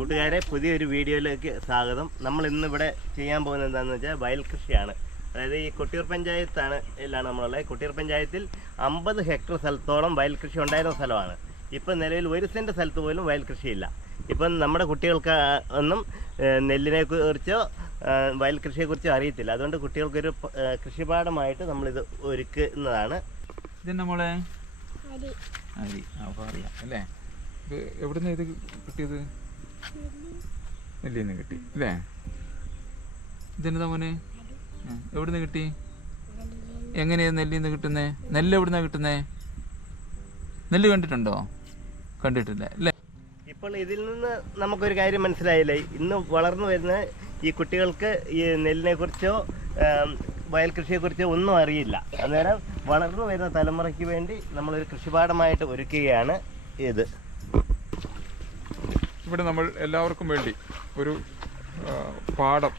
കൂട്ടുകാരെ, പുതിയൊരു വീഡിയോയിലേക്ക് സ്വാഗതം. നമ്മൾ ഇന്നിവിടെ ചെയ്യാൻ പോകുന്നത് എന്താണെന്ന് വെച്ചാൽ വയൽ കൃഷിയാണ്. അതായത് ഈ കൊട്ടിയൂർ പഞ്ചായത്താണ് എല്ലാം നമ്മളുള്ളത്. കൊട്ടിയൂർ പഞ്ചായത്തിൽ 50 ഹെക്ടർ സ്ഥലത്തോളം വയൽ കൃഷി ഉണ്ടായിരുന്ന സ്ഥലമാണ്. ഇപ്പം നിലവിൽ 1 സെൻറ്റ് സ്ഥലത്ത് പോലും വയൽ കൃഷിയില്ല. ഇപ്പം നമ്മുടെ കുട്ടികൾക്ക് ഒന്നും നെല്ലിനെ കുറിച്ചോ വയൽ കൃഷിയെക്കുറിച്ചോ അറിയത്തില്ല. അതുകൊണ്ട് കുട്ടികൾക്കൊരു കൃഷിപാഠമായിട്ട് നമ്മളിത് ഒരുക്കുന്നതാണ്. ഇതെന്നെ മോളെ അരി. അപ്പോൾ അറിയാം അല്ലേ? ഇത് എവിടുന്ന് ഇത് കിട്ടിയത്? നെല്ലിന്ന് കിട്ടി അല്ലേ? ഇതെന്നതാ മോനെ? എവിടുന്ന് കിട്ടി? എങ്ങനെയാണ് നെല്ലിന്ന് കിട്ടുന്നേ? നെല്ല് എവിടുന്നാ കിട്ടുന്നേ? നെല്ല് കണ്ടിട്ടുണ്ടോ? കണ്ടിട്ടില്ല അല്ലേ? ഇപ്പോൾ ഇതിൽ നിന്ന് നമുക്കൊരു കാര്യം മനസ്സിലായില്ലേ, ഇന്ന് വളർന്നു വരുന്ന ഈ കുട്ടികൾക്ക് ഈ നെല്ലിനെ കുറിച്ചോ വയൽ കൃഷിയെക്കുറിച്ചോ ഒന്നും അറിയില്ല. അന്നേരം വളർന്നു വരുന്ന തലമുറയ്ക്ക് വേണ്ടി നമ്മളൊരു കൃഷിപാഠമായിട്ട് ഒരുക്കുകയാണ് ഇത്. ഇവിടെ നമ്മൾ എല്ലാവർക്കും വേണ്ടി ഒരു പാഠം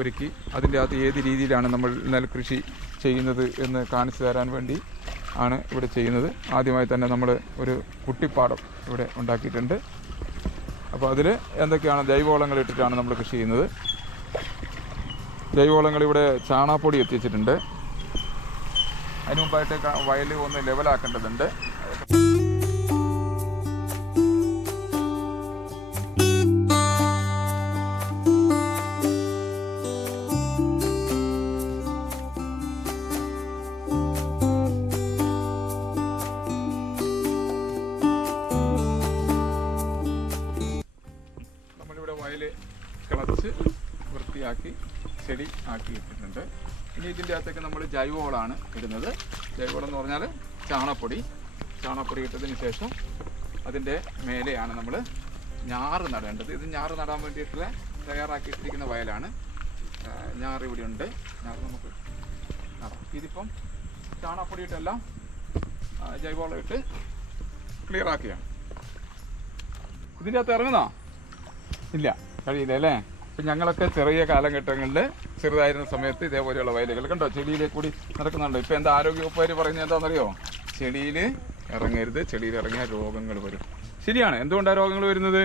ഒരുക്കി അതിൻ്റെ അകത്ത് ഏത് രീതിയിലാണ് നമ്മൾ നെൽകൃഷി ചെയ്യുന്നത് എന്ന് കാണിച്ചു തരാൻ വേണ്ടി ആണ് ഇവിടെ ചെയ്യുന്നത്. ആദ്യമായി തന്നെ നമ്മൾ ഒരു കുട്ടിപ്പാടം ഇവിടെ ഉണ്ടാക്കിയിട്ടുണ്ട്. അപ്പോൾ അതിൽ എന്തൊക്കെയാണ് ജൈവവളങ്ങൾ ഇട്ടിട്ടാണ് നമ്മൾ കൃഷി ചെയ്യുന്നത്. ജൈവവളങ്ങൾ ഇവിടെ ചാണകപ്പൊടി എത്തിച്ചിട്ടുണ്ട്. അതിന് മുമ്പായിട്ട് വയൽ ഒന്ന് ലെവലാക്കേണ്ടതുണ്ട്. നമ്മളിവിടെ വയൽ കിളച്ച് വൃത്തിയാക്കി ചെടി ആക്കി ഇട്ടിട്ടുണ്ട്. ഇനി ഇതിൻ്റെ അകത്തേക്ക് നമ്മൾ ജൈവവളമാണ് ഇടുന്നത്. ജൈവവളം എന്ന് പറഞ്ഞാൽ ചാണകപ്പൊടി ഇട്ടതിന് ശേഷം അതിൻ്റെ മേലെയാണ് നമ്മൾ ഞാറ് നടേണ്ടത്. ഇത് ഞാറ് നടാൻ വേണ്ടിയിട്ടുള്ള തയ്യാറാക്കിയിട്ടിരിക്കുന്ന വയലാണ്. ഞാറ് ഇവിടെ ഉണ്ട്. ഞാറ് നമുക്ക് നടാം. ഇതിപ്പം ചാണകപ്പൊടി ഇട്ടെല്ലാം ജൈവവളം ഇട്ട് ക്ലിയർ ആക്കിയാണ്. ഇതിൻ്റെ അകത്ത് ഇറങ്ങുന്നോ? ഇല്ല, കഴിയില്ല അല്ലേ? ഇപ്പം ഞങ്ങളൊക്കെ ചെറിയ കാലഘട്ടങ്ങളിൽ ചെറുതായിരുന്ന സമയത്ത് ഇതേപോലെയുള്ള വയലുകൾ കണ്ടോ, ചെടിയിലേക്ക് കൂടി നടക്കുന്നുണ്ട്. ഇപ്പം എന്താ ആരോഗ്യവകുപ്പുകാർ പറയുന്നത് എന്താണെന്നറിയോ? ചെടിയിൽ ഇറങ്ങരുത്, ചെടിയിൽ ഇറങ്ങിയാൽ രോഗങ്ങൾ വരും. ശരിയാണ്. എന്തുകൊണ്ടാണ് രോഗങ്ങൾ വരുന്നത്?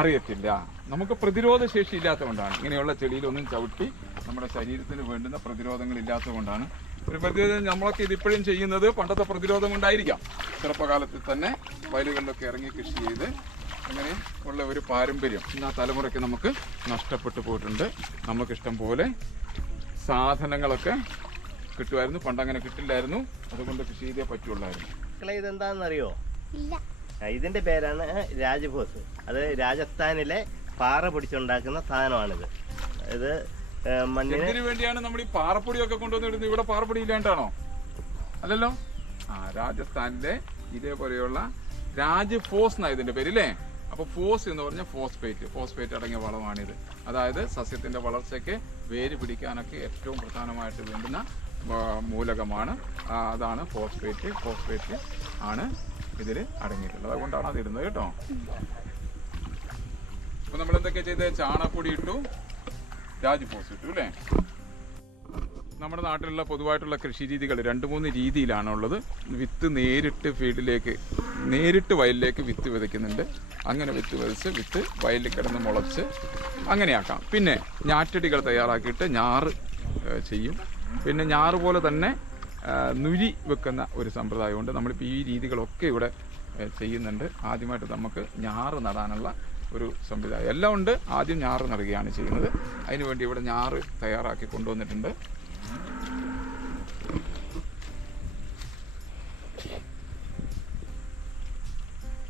അറിയത്തില്ല. നമുക്ക് പ്രതിരോധ ശേഷി ഇല്ലാത്തതുകൊണ്ടാണ്. ഇങ്ങനെയുള്ള ചെടിയിലൊന്നും ചവിട്ടി നമ്മുടെ ശരീരത്തിന് വേണ്ടുന്ന പ്രതിരോധങ്ങൾ ഇല്ലാത്തതുകൊണ്ടാണ്. ഒരു പ്രതിരോധം നമ്മളൊക്കെ ഇതിപ്പോഴും ചെയ്യുന്നത് പണ്ടത്തെ പ്രതിരോധം കൊണ്ടായിരിക്കാം. ചെറുപ്പകാലത്തിൽ തന്നെ വയലുകളിലൊക്കെ ഇറങ്ങി കൃഷി ചെയ്ത് അങ്ങനെ ഉള്ള ഒരു പാരമ്പര്യം ഇന്ന് ആ തലമുറയ്ക്ക് നമുക്ക് നഷ്ടപ്പെട്ടു പോയിട്ടുണ്ട്. നമുക്കിഷ്ടം പോലെ സാധനങ്ങളൊക്കെ കിട്ടുമായിരുന്നു. പണ്ടങ്ങനെ കിട്ടില്ലായിരുന്നു. അതുകൊണ്ട് കൃഷി ചെയ്തേ പറ്റുള്ളായിരുന്നു. ഇതെന്താണെന്നറിയോ? ഇതിൻ്റെ പേരാണ് രാജഭോസ്. അത് രാജസ്ഥാനിലെ പാറ പൊടിച്ചുണ്ടാക്കുന്ന സാധനമാണിത്. ഇത് മണ്ണിന് വേണ്ടിയാണ് നമ്മൾ ഈ പാറപ്പൊടിയൊക്കെ കൊണ്ടുവന്നിടുന്നത്. ഇവിടെ പാറപ്പൊടി ഇല്ലാണ്ടാണോ? അല്ലല്ലോ. രാജസ്ഥാനിലെ ഇതേപോലെയുള്ള രാജഫോസ് എന്നാണ് ഇതിൻ്റെ പേര് അല്ലേ? അപ്പോൾ ഫോസ് എന്ന് പറഞ്ഞാൽ ഫോസ്ഫേറ്റ് അടങ്ങിയ വളമാണിത്. അതായത് സസ്യത്തിൻ്റെ വളർച്ചയ്ക്ക് വേര് പിടിക്കാനൊക്കെ ഏറ്റവും പ്രധാനമായിട്ട് വേണ്ടുന്ന മൂലകമാണ്. അതാണ് ഫോസ്ഫേറ്റ് ആണ് ഇതിൽ അടങ്ങിയിട്ടുള്ളത്. അതുകൊണ്ടാണ് അത് ഇടുന്നത് കേട്ടോ. അപ്പോൾ നമ്മൾ എന്തൊക്കെ ചെയ്ത് ചാണകപ്പൊടി ഇട്ടു, രാജഫോസ് ഇട്ടു അല്ലേ? നമ്മുടെ നാട്ടിലുള്ള പൊതുവായിട്ടുള്ള കൃഷി രീതികൾ 2-3 രീതിയിലാണുള്ളത്. വിത്ത് നേരിട്ട് വയലിലേക്ക് വിത്ത് വിതയ്ക്കുന്നുണ്ട്. അങ്ങനെ വിത്ത് വിതച്ച് വിത്ത് വയലിൽ കിടന്ന് മുളച്ച് അങ്ങനെയാക്കാം. പിന്നെ ഞാറ്റടികൾ തയ്യാറാക്കിയിട്ട് ഞാറ് ചെയ്യും. പിന്നെ ഞാറ് പോലെ തന്നെ നുരി വെക്കുന്ന ഒരു സമ്പ്രദായമുണ്ട്. നമ്മളിപ്പോൾ ഈ രീതികളൊക്കെ ഇവിടെ ചെയ്യുന്നുണ്ട്. ആദ്യമായിട്ട് നമുക്ക് ഞാറ് നടാനുള്ള ഒരു സംവിധാനം എല്ലാം ഉണ്ട്. ആദ്യം ഞാറ് നടുകയാണ് ചെയ്യുന്നത്. അതിനുവേണ്ടി ഇവിടെ ഞാറ് തയ്യാറാക്കി കൊണ്ടുവന്നിട്ടുണ്ട്.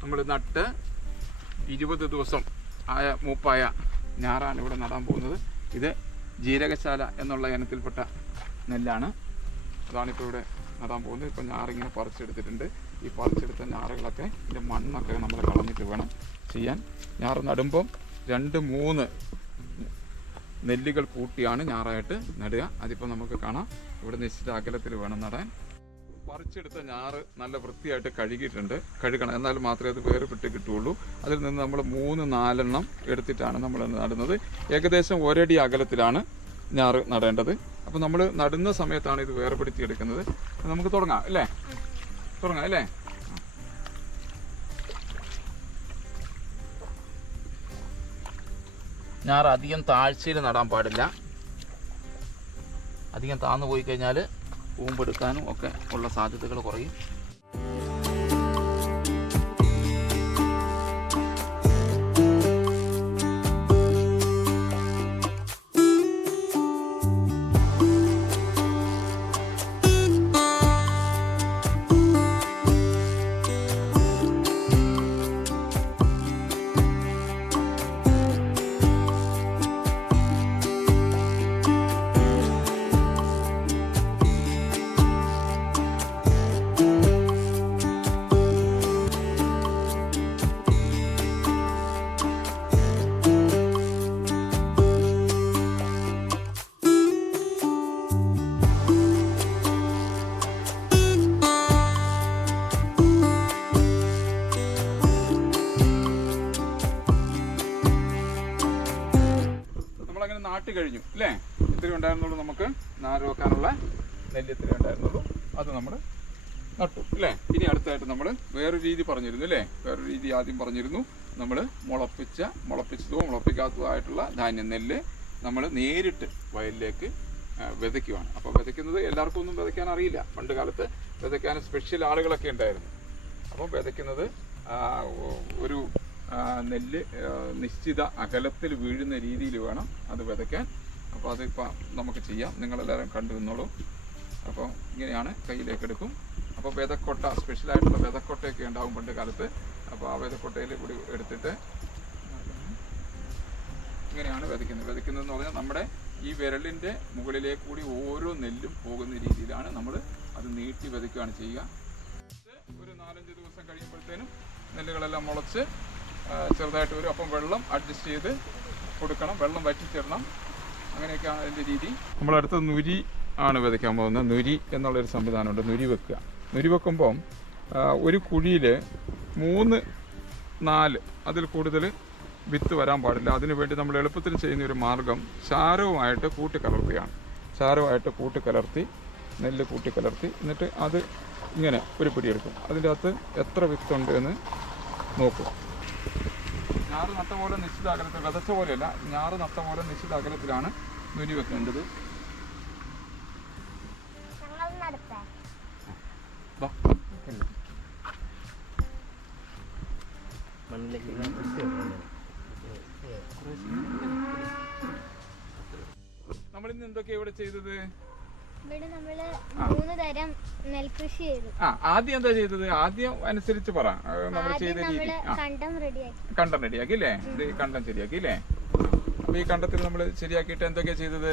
നമ്മൾ നട്ട് 20 ദിവസം മൂപ്പായ ഞാറാണ് ഇവിടെ നടാൻ പോകുന്നത്. ഇത് ജീരകശാല എന്നുള്ള ഇനത്തിൽപ്പെട്ട നെല്ലാണ്. അതാണിപ്പോൾ ഇവിടെ നടാൻ പോകുന്നത്. ഇപ്പോൾ ഞാറിങ്ങനെ പറിച്ചെടുത്തിട്ടുണ്ട്. ഈ പറിച്ചെടുത്ത ഞാറുകളൊക്കെ ഇതിൻ്റെ മണ്ണൊക്കെ നമ്മൾ കളഞ്ഞിട്ട് വേണം ചെയ്യാൻ. ഞാറ് നടുമ്പം 2-3 നെല്ലുകൾ കൂട്ടിയാണ് ഞാറായിട്ട് നടുക. അതിപ്പോൾ നമുക്ക് കാണാം. ഇവിടെ നിശ്ചിത അകലത്തിൽ വേണം നടാൻ. പറിച്ചെടുത്ത ഞാറ് നല്ല വൃത്തിയായിട്ട് കഴുകണം. എന്നാൽ മാത്രമേ അത് വേർപെട്ട് കിട്ടുകയുള്ളൂ. അതിൽ നിന്ന് നമ്മൾ 3-4 എണ്ണം എടുത്തിട്ടാണ് നമ്മൾ നടുന്നത്. ഏകദേശം 1 അടി അകലത്തിലാണ് ഞാറ് നടേണ്ടത്. അപ്പോൾ നമ്മൾ നടുന്ന സമയത്താണ് ഇത് വേർപെടുത്തി എടുക്കുന്നത്. നമുക്ക് തുടങ്ങാം അല്ലേ? ഞാറ് അധികം താഴ്ചയിൽ നടാൻ പാടില്ല. അധികം താന്നു പോയി കഴിഞ്ഞാൽ പൂമ്പെടുക്കാനും ഒക്കെ ഉള്ള സാധ്യതകൾ കുറയും. നാട്ടി കഴിഞ്ഞു അല്ലേ? ഇത്രയും ഉണ്ടായിരുന്നുള്ളൂ, നമുക്ക് നാര് വെക്കാനുള്ള നെല്ല് ഇത്രയും ഉണ്ടായിരുന്നുള്ളൂ, അത് നമ്മൾ നട്ടു അല്ലേ? ഇനി അടുത്തായിട്ട് നമ്മൾ വേറൊരു രീതി പറഞ്ഞിരുന്നു അല്ലേ? വേറൊരു രീതി ആദ്യം പറഞ്ഞിരുന്നു. നമ്മൾ മുളപ്പിച്ചതോ മുളപ്പിക്കാത്തതോ ആയിട്ടുള്ള ധാന്യം നെല്ല് നമ്മൾ നേരിട്ട് വയലിലേക്ക് വിതയ്ക്കുവാണ്. അപ്പോൾ വിതയ്ക്കുന്നത് എല്ലാവർക്കും ഒന്നും വിതയ്ക്കാൻ അറിയില്ല. പണ്ട് കാലത്ത് വിതയ്ക്കാൻ സ്പെഷ്യൽ ആളുകളൊക്കെ ഉണ്ടായിരുന്നു. അപ്പോൾ വിതയ്ക്കുന്നത് ഒരു നെല്ല് നിശ്ചിത അകലത്തിൽ വീഴുന്ന രീതിയിൽ വേണം അത് വിതയ്ക്കാൻ. അപ്പോൾ അതിപ്പോൾ നമുക്ക് ചെയ്യാം, നിങ്ങളെല്ലാവരും കണ്ടു നിന്നോളൂ. അപ്പോൾ ഇങ്ങനെയാണ്, കയ്യിലേക്ക് എടുക്കും. അപ്പോൾ വിതക്കൊട്ട, സ്പെഷ്യലായിട്ടുള്ള വിതക്കൊട്ടയൊക്കെ ഉണ്ടാവും പണ്ട് കാലത്ത്. അപ്പോൾ ആ വിതക്കൊട്ടയിൽ കൂടി എടുത്തിട്ട് ഇങ്ങനെയാണ് വിതയ്ക്കുന്നതെന്ന് പറഞ്ഞാൽ നമ്മുടെ ഈ വിരലിൻ്റെ മുകളിലേക്ക് കൂടി ഓരോ നെല്ലും പോകുന്ന രീതിയിലാണ് നമ്മൾ അത് നീട്ടി വിതയ്ക്കുകയാണ് ചെയ്യുക. ഒരു 4-5 ദിവസം കഴിയുമ്പോഴത്തേനും നെല്ലുകളെല്ലാം മുളച്ച് ചെറുതായിട്ട് വരും. അപ്പം വെള്ളം അഡ്ജസ്റ്റ് ചെയ്ത് കൊടുക്കണം, വെള്ളം വറ്റിച്ചിടണം. അങ്ങനെയൊക്കെയാണ് അതിൻ്റെ രീതി. നമ്മളടുത്ത നുരി ആണ് വിതയ്ക്കാൻ പോകുന്നത്. നുരി എന്നുള്ളൊരു സംവിധാനമുണ്ട്. നുരി വെക്കുക. നുരി വെക്കുമ്പം ഒരു കുഴിയിൽ 3-4 അതിൽ കൂടുതൽ വിത്ത് വരാൻ പാടില്ല. അതിനുവേണ്ടി നമ്മൾ എളുപ്പത്തിൽ ചെയ്യുന്ന ഒരു മാർഗം ചാരവുമായിട്ട് കൂട്ടിക്കലർത്തിയാണ്. ചാരവുമായിട്ട് കൂട്ടിക്കലർത്തി, നെല്ല് കൂട്ടിക്കലർത്തി, എന്നിട്ട് അത് ഇങ്ങനെ ഒരു പിടിയെടുക്കും. അതിൻ്റെ അകത്ത് എത്ര വിത്തുണ്ട് എന്ന് നോക്കും. ഞാറ് നട്ട പോലെ നിശ്ചിത അകലത്തിൽ, വിതച്ച പോലെയല്ല, ഞാറ് നട്ട പോലെ നിശ്ചിത അകലത്തിലാണ് നുരി വെക്കേണ്ടത്. നമ്മളിന്ന് എന്തൊക്കെയാ ഇവിടെ ചെയ്തത്? ആദ്യം എന്താ ചെയ്തത്? ആദ്യം അനുസരിച്ച് പറ. നമ്മൾ ചെയ്ത രീതി. കണ്ടം റെഡിയാക്കി അല്ലേ? ഇത് കണ്ടം ശരിയാക്കി അല്ലേ? അപ്പൊ ഈ കണ്ടത്തിൽ നമ്മൾ ശരിയാക്കിയിട്ട് എന്തൊക്കെയാ ചെയ്തത്?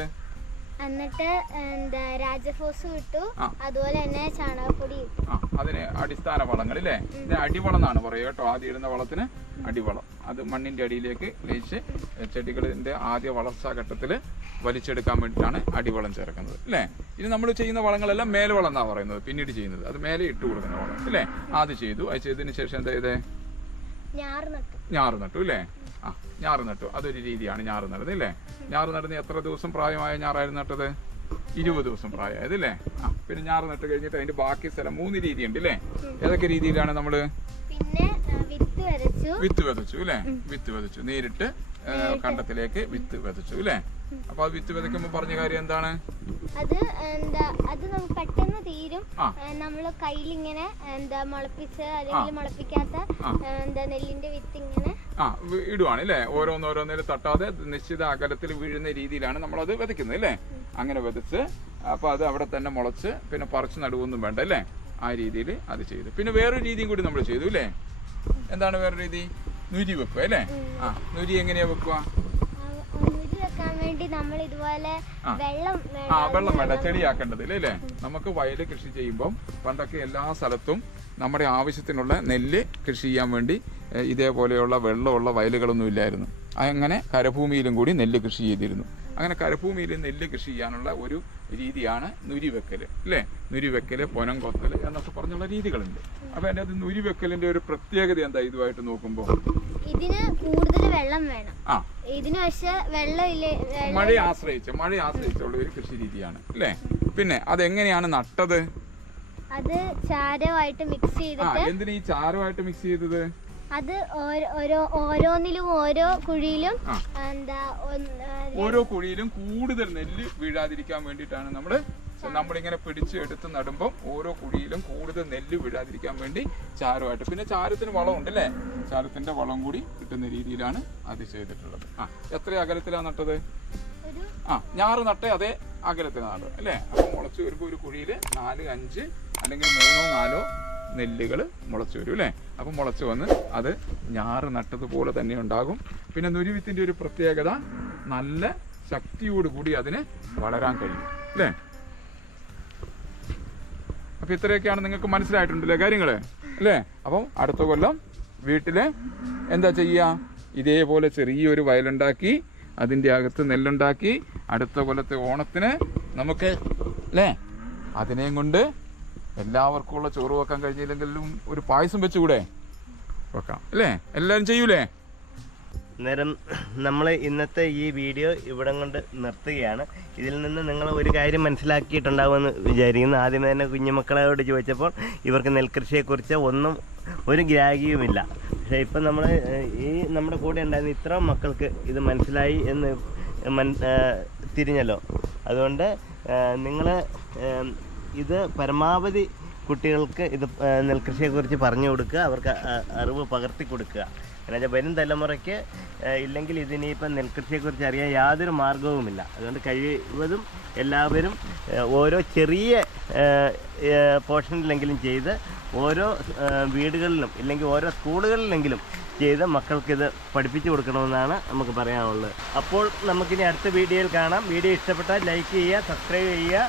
എന്നിട്ട് രാജഫോസ് ഇട്ടു, അതുപോലെ തന്നെ ചാണകപ്പൊടി ഇട്ടു. അതിന് അടിസ്ഥാന വളങ്ങൾ അല്ലേ? ഇതിന് അടിവളം എന്നാണ് പറയുക കേട്ടോ. ആദ്യം ഇടുന്ന വളത്തിന് അടിവളം. അത് മണ്ണിന്റെ അടിയിലേക്ക് ലയിച്ച് ചെടികളിന്റെ ആദ്യ വളർച്ചാ ഘട്ടത്തിൽ വലിച്ചെടുക്കാൻ വേണ്ടിയിട്ടാണ് അടിവളം ചേർക്കുന്നത് അല്ലേ? ഇനി നമ്മൾ ചെയ്യുന്ന വളങ്ങളെല്ലാം മേൽവളം എന്നാണ് പറയുന്നത്, പിന്നീട് ചെയ്യുന്നത്. അത് മേലെ ഇട്ട് കൊടുക്കുന്ന വളം അല്ലേ? ആദ്യം ചെയ്തു. അത് ചെയ്തതിന് ശേഷം എന്താ ചെയ്തേ? ഞാറ് നട്ടു അല്ലേ? ഞാറ് നട്ടു. അതൊരു രീതിയാണ് ഞാറ് നടുന്നത് അല്ലേ? ഞാറ് നടുന്ന എത്ര ദിവസം പ്രായമായ ഞാറായിരുന്നു നട്ടത്? 20 ദിവസം പ്രായമായത് അല്ലേ? പിന്നെ ഞാറ് നട്ട് കഴിഞ്ഞിട്ട് അതിന്റെ ബാക്കി സ്ഥലം 3 രീതിയുണ്ട് അല്ലേ? ഏതൊക്കെ രീതിയിലാണ് നമ്മള്? വിത്ത് വിതച്ചു അല്ലേ? വിത്ത് വിതച്ചു, നേരിട്ട് കണ്ടത്തിലേക്ക് വിത്ത് വിതച്ചു അല്ലേ? അപ്പൊ അത് വിത്ത് വിതയ്ക്കുമ്പോ പറഞ്ഞ കാര്യം എന്താണ്? അത് നമുക്ക് പെട്ടെന്ന് തീരും. നമ്മള് കയ്യിലിങ്ങനെ മുളപ്പിച്ച് അല്ലെങ്കിൽ മുളപ്പിക്കാത്ത നെല്ലിന്റെ വിത്ത് ഇങ്ങനെ ഇടുവാണ് അല്ലേ? ഓരോന്നോരോന്നിൽ തട്ടാതെ നിശ്ചിത അകലത്തിൽ വീഴുന്ന രീതിയിലാണ് നമ്മളത് വിതയ്ക്കുന്നത് അല്ലേ? അങ്ങനെ വിതച്ച് അപ്പൊ അത് അവിടെ തന്നെ മുളച്ച് പിന്നെ പറിച്ച് നടുവൊന്നും വേണ്ട അല്ലേ? ആ രീതിയിൽ അത് ചെയ്തു. പിന്നെ വേറൊരു രീതിയും കൂടി നമ്മൾ ചെയ്തു അല്ലേ? എന്താണ് വേറൊരു രീതി? നുരി വെക്കുക അല്ലേ? നുരി എങ്ങനെയാ വെക്കുക? വെള്ളം വേണ്ട, ചെടിയാക്കേണ്ടത് അല്ലേ? നമുക്ക് വയല് കൃഷി ചെയ്യുമ്പം പണ്ടൊക്കെ എല്ലാ സ്ഥലത്തും നമ്മുടെ ആവശ്യത്തിനുള്ള നെല്ല് കൃഷി ചെയ്യാൻ വേണ്ടി ഇതേപോലെയുള്ള വെള്ളമുള്ള വയലുകളൊന്നും ഇല്ലായിരുന്നു. അങ്ങനെ കരഭൂമിയിലും കൂടി നെല്ല് കൃഷി ചെയ്തിരുന്നു. അങ്ങനെ കരഭൂമിയിൽ നെല്ല് കൃഷി ചെയ്യാനുള്ള ഒരു രീതിയാണ് നുരി വെക്കൽ അല്ലേ? നുരി വെക്കൽ, പൊനം കൊത്തൽ എന്നൊക്കെ പറഞ്ഞുള്ള രീതികളുണ്ട്. അപ്പൊ അതിൻ്റെ അത് നുരി വെക്കലിന്റെ ഒരു പ്രത്യേകത എന്താ ഇതുമായിട്ട് നോക്കുമ്പോൾ? ഇതിന് കൂടുതൽ വെള്ളം വേണം. ഇതിന് പക്ഷെ വെള്ളമില്ലേ, മഴയെ ആശ്രയിച്ചുള്ള ഒരു കൃഷി രീതിയാണ് അല്ലേ? പിന്നെ അതെങ്ങനെയാണ് നട്ടത്? അത് ചാരമായിട്ട് മിക്സ് ചെയ്തിട്ട്. എന്തിനാ ഈ ചാരമായിട്ട് മിക്സ് ചെയ്തത്? അത് ഓരോന്നിലും ഓരോ കുഴിയിലും എന്താ ഓരോ കുഴിയിലും കൂടുതൽ നെല്ല് വീഴാതിരിക്കാൻ വേണ്ടിയിട്ടാണ് നമ്മളിങ്ങനെ പിടിച്ച് എടുത്ത് നടുമ്പം ഓരോ കുഴിയിലും കൂടുതൽ നെല്ല് വീഴാതിരിക്കാൻ വേണ്ടി ചാരമായിട്ട്, പിന്നെ ചാരത്തിന് വളമുണ്ട് അല്ലേ, ചാരത്തിന്റെ വളം കൂടി കിട്ടുന്ന രീതിയിലാണ് അത് ചെയ്തിട്ടുള്ളത്. എത്ര അകലത്തിലാണ് നട്ടത്? ഞാറ് നട്ടേ അതേ അകലത്തിലാണ് നട്ടത് അല്ലേ. അപ്പം മുളച്ചു വരുമ്പോൾ ഒരു കുഴിയിൽ 4, 5 അല്ലെങ്കിൽ 3, 4 നെല്ലുകൾ മുളച്ചു വരും അല്ലേ. അപ്പം മുളച്ചു വന്ന് അത് ഞാറ് നട്ടതുപോലെ തന്നെ ഉണ്ടാകും. പിന്നെ നുരിവിത്തിൻ്റെ ഒരു പ്രത്യേകത, നല്ല ശക്തിയോടുകൂടി അതിന് വളരാൻ കഴിയും അല്ലേ. അപ്പം ഇത്രയൊക്കെയാണ് നിങ്ങൾക്ക് മനസ്സിലായിട്ടുണ്ടല്ലേ കാര്യങ്ങൾ അല്ലേ. അപ്പം അടുത്ത കൊല്ലം വീട്ടിൽ എന്താ ചെയ്യുക, ഇതേപോലെ ചെറിയൊരു വയലുണ്ടാക്കി അതിൻ്റെ അകത്ത് നെല്ലുണ്ടാക്കി അടുത്ത കൊല്ലത്തെ ഓണത്തിന് നമുക്ക് അല്ലേ അതിനെയും കൊണ്ട് എല്ലാവർക്കും ഉള്ള ചോറ് വെക്കാൻ കഴിഞ്ഞില്ലെങ്കിലും ഒരു പായസം വെച്ചുകൂടെ വെക്കാം അല്ലേ. എല്ലാവരും ചെയ്യൂലേ? അന്നേരം നമ്മൾ ഇന്നത്തെ ഈ വീഡിയോ ഇവിടം കൊണ്ട് നിർത്തുകയാണ്. ഇതിൽ നിന്ന് നിങ്ങൾ ഒരു കാര്യം മനസ്സിലാക്കിയിട്ടുണ്ടാകുമെന്ന് വിചാരിക്കുന്നു. ആദ്യമേ തന്നെ കുഞ്ഞുമക്കളോട് ചോദിച്ചപ്പോൾ ഇവർക്ക് നെൽകൃഷിയെക്കുറിച്ച് ഒരു ഗ്രാഹ്യവുമില്ല. പക്ഷേ ഇപ്പം നമ്മുടെ കൂടെ ഉണ്ടായിരുന്ന ഇത്ര മക്കൾക്ക് ഇത് മനസ്സിലായി എന്ന് തിരിഞ്ഞല്ലോ. അതുകൊണ്ട് നിങ്ങൾ ഇത് പരമാവധി കുട്ടികൾക്ക് ഇത് നെൽകൃഷിയെക്കുറിച്ച് പറഞ്ഞു കൊടുക്കുക, അവർക്ക് അറിവ് പകർത്തി കൊടുക്കുക. എന്നുവെച്ചാൽ വരും തലമുറയ്ക്ക് ഇല്ലെങ്കിൽ ഇതിനിപ്പം നെൽകൃഷിയെക്കുറിച്ച് അറിയാൻ യാതൊരു മാർഗവുമില്ല. അതുകൊണ്ട് കഴിവതും എല്ലാവരും ഓരോ ചെറിയ പോർഷനിലെങ്കിലും ചെയ്ത് ഓരോ വീടുകളിലും ഇല്ലെങ്കിൽ ഓരോ സ്കൂളുകളിലെങ്കിലും ചെയ്ത് മക്കൾക്കിത് പഠിപ്പിച്ചു കൊടുക്കണമെന്നാണ് നമുക്ക് പറയാനുള്ളത്. അപ്പോൾ നമുക്കിനി അടുത്ത വീഡിയോയിൽ കാണാം. വീഡിയോ ഇഷ്ടപ്പെട്ടാൽ ലൈക്ക് ചെയ്യുക, സബ്സ്ക്രൈബ് ചെയ്യുക.